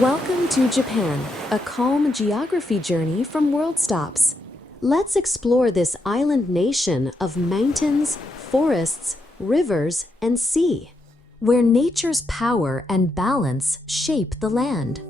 Welcome to Japan, a calm geography journey from World Stops. Let's explore this island nation of mountains, forests, rivers, and sea, where nature's power and balance shape the land.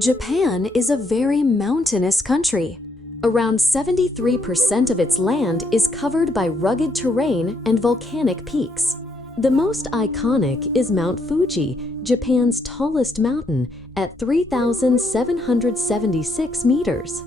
Japan is a very mountainous country. Around 73% of its land is covered by rugged terrain and volcanic peaks. The most iconic is Mount Fuji, Japan's tallest mountain, at 3,776 meters.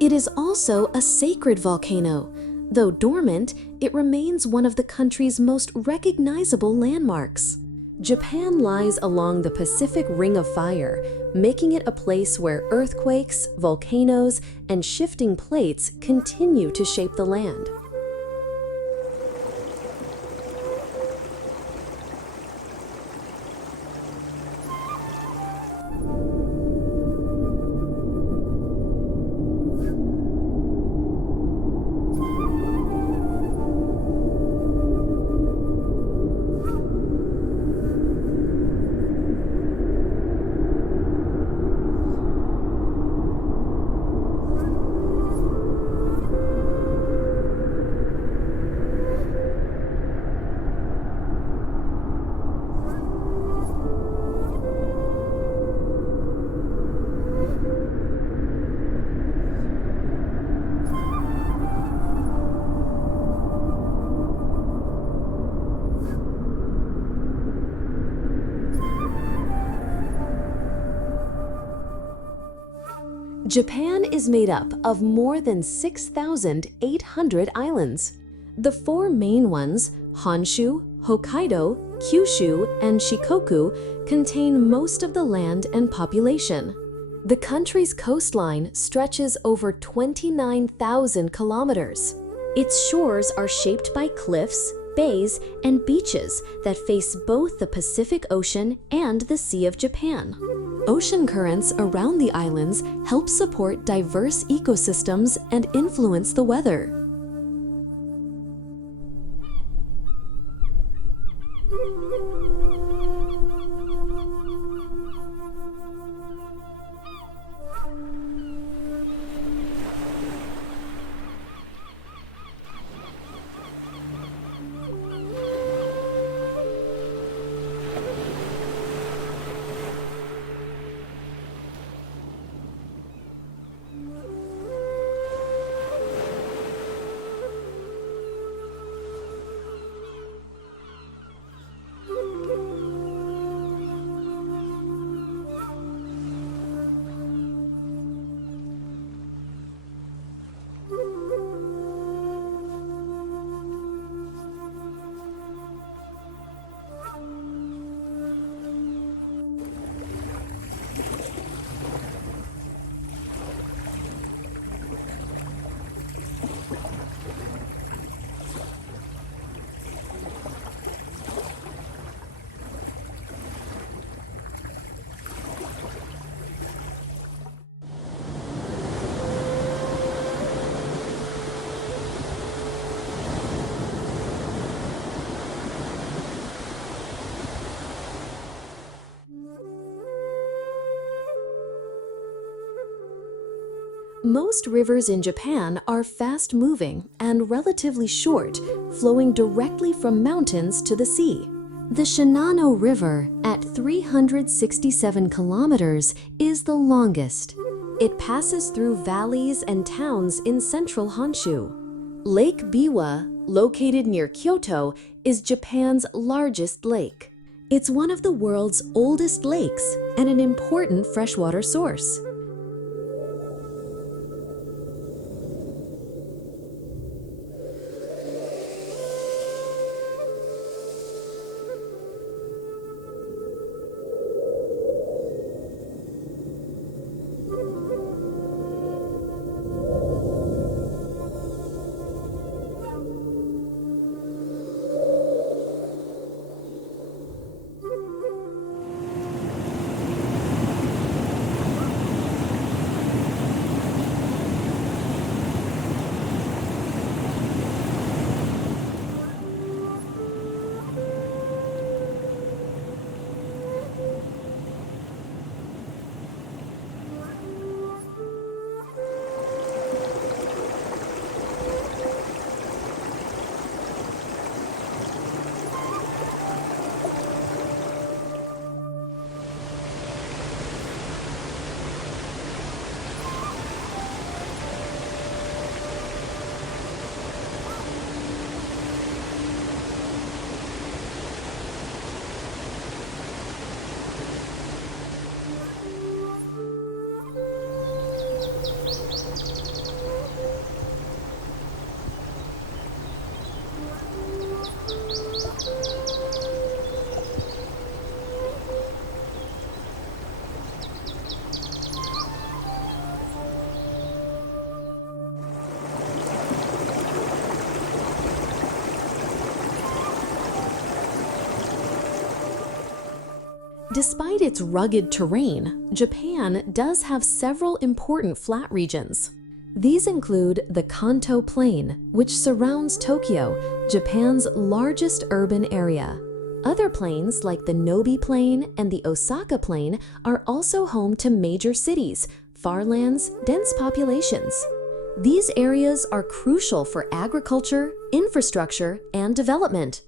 It is also a sacred volcano. Though dormant, it remains one of the country's most recognizable landmarks. Japan lies along the Pacific Ring of Fire, making it a place where earthquakes, volcanoes, and shifting plates continue to shape the land. Japan is made up of more than 6,800 islands. The four main ones, Honshu, Hokkaido, Kyushu, and Shikoku, contain most of the land and population. The country's coastline stretches over 29,000 kilometers. Its shores are shaped by cliffs, bays, and beaches that face both the Pacific Ocean and the Sea of Japan. Ocean currents around the islands help support diverse ecosystems and influence the weather. Most rivers in Japan are fast-moving and relatively short, flowing directly from mountains to the sea. The Shinano River, at 367 kilometers, is the longest. It passes through valleys and towns in central Honshu. Lake Biwa, located near Kyoto, is Japan's largest lake. It's one of the world's oldest lakes and an important freshwater source. Despite its rugged terrain, Japan does have several important flat regions. These include the Kanto Plain, which surrounds Tokyo, Japan's largest urban area. Other plains like the Nobi Plain and the Osaka Plain are also home to major cities, farlands, dense populations. These areas are crucial for agriculture, infrastructure, and development.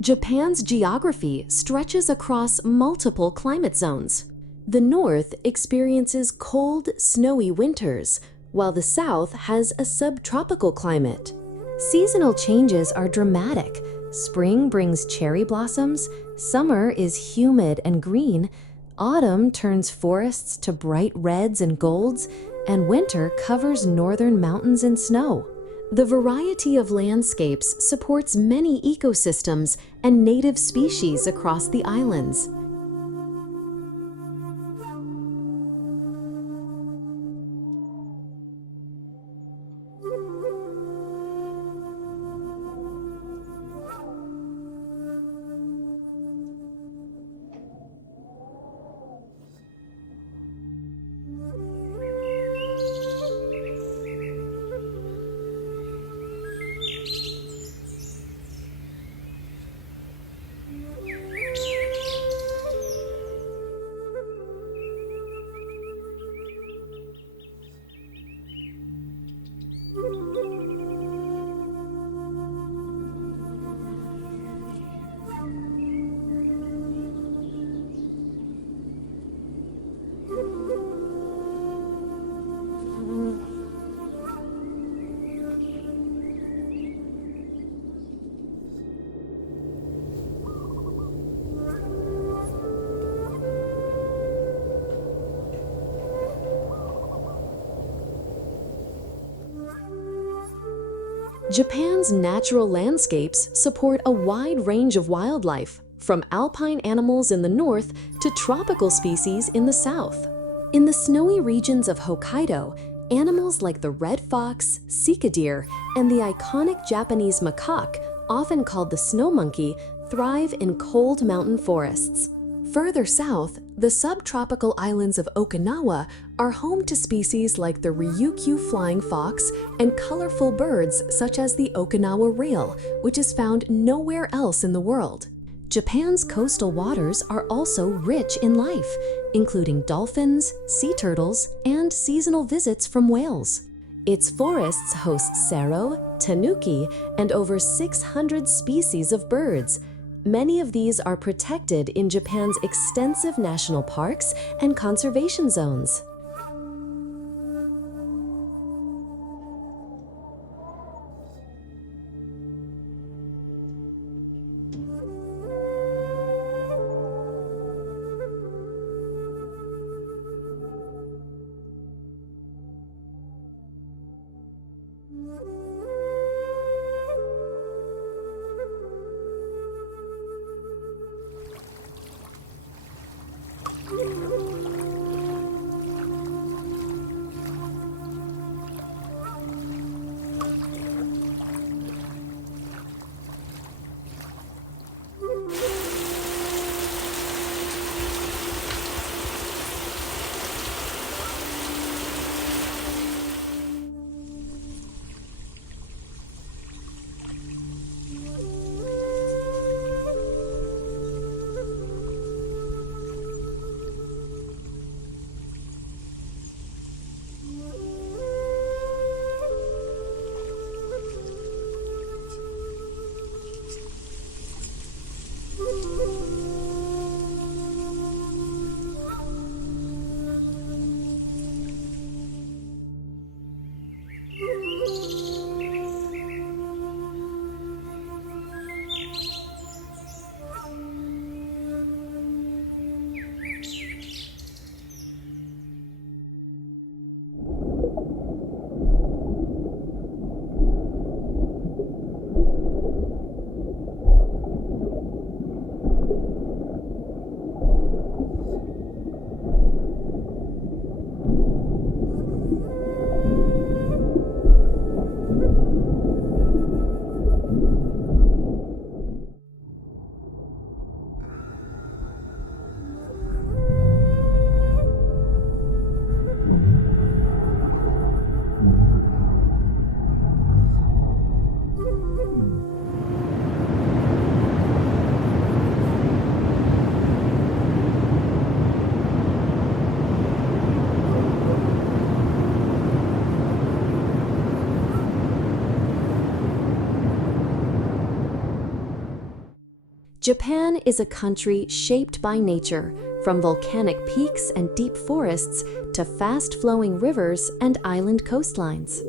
Japan's geography stretches across multiple climate zones. The north experiences cold, snowy winters, while the south has a subtropical climate. Seasonal changes are dramatic. Spring brings cherry blossoms, summer is humid and green, autumn turns forests to bright reds and golds, and winter covers northern mountains in snow. The variety of landscapes supports many ecosystems and native species across the islands. Japan's natural landscapes support a wide range of wildlife, from alpine animals in the north to tropical species in the south. In the snowy regions of Hokkaido, animals like the red fox, sika deer, and the iconic Japanese macaque, often called the snow monkey, thrive in cold mountain forests. Further south, the subtropical islands of Okinawa are home to species like the Ryukyu flying fox and colorful birds such as the Okinawa rail, which is found nowhere else in the world. Japan's coastal waters are also rich in life, including dolphins, sea turtles, and seasonal visits from whales. Its forests host sero, tanuki, and over 600 species of birds. Many of these are protected in Japan's extensive national parks and conservation zones. Japan is a country shaped by nature, from volcanic peaks and deep forests to fast-flowing rivers and island coastlines.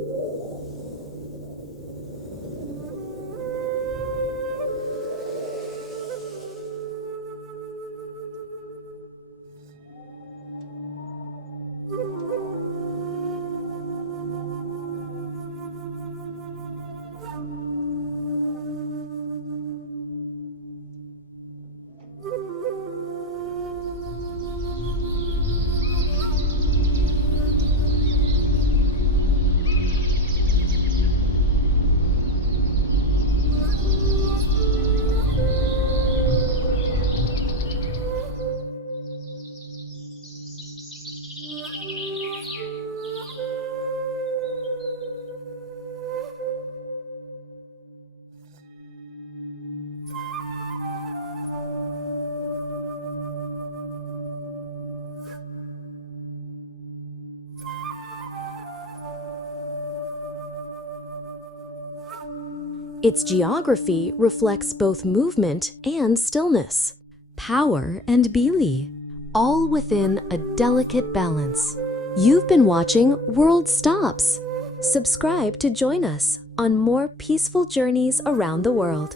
Its geography reflects both movement and stillness, power and bili, all within a delicate balance. You've been watching World Stops. Subscribe to join us on more peaceful journeys around the world.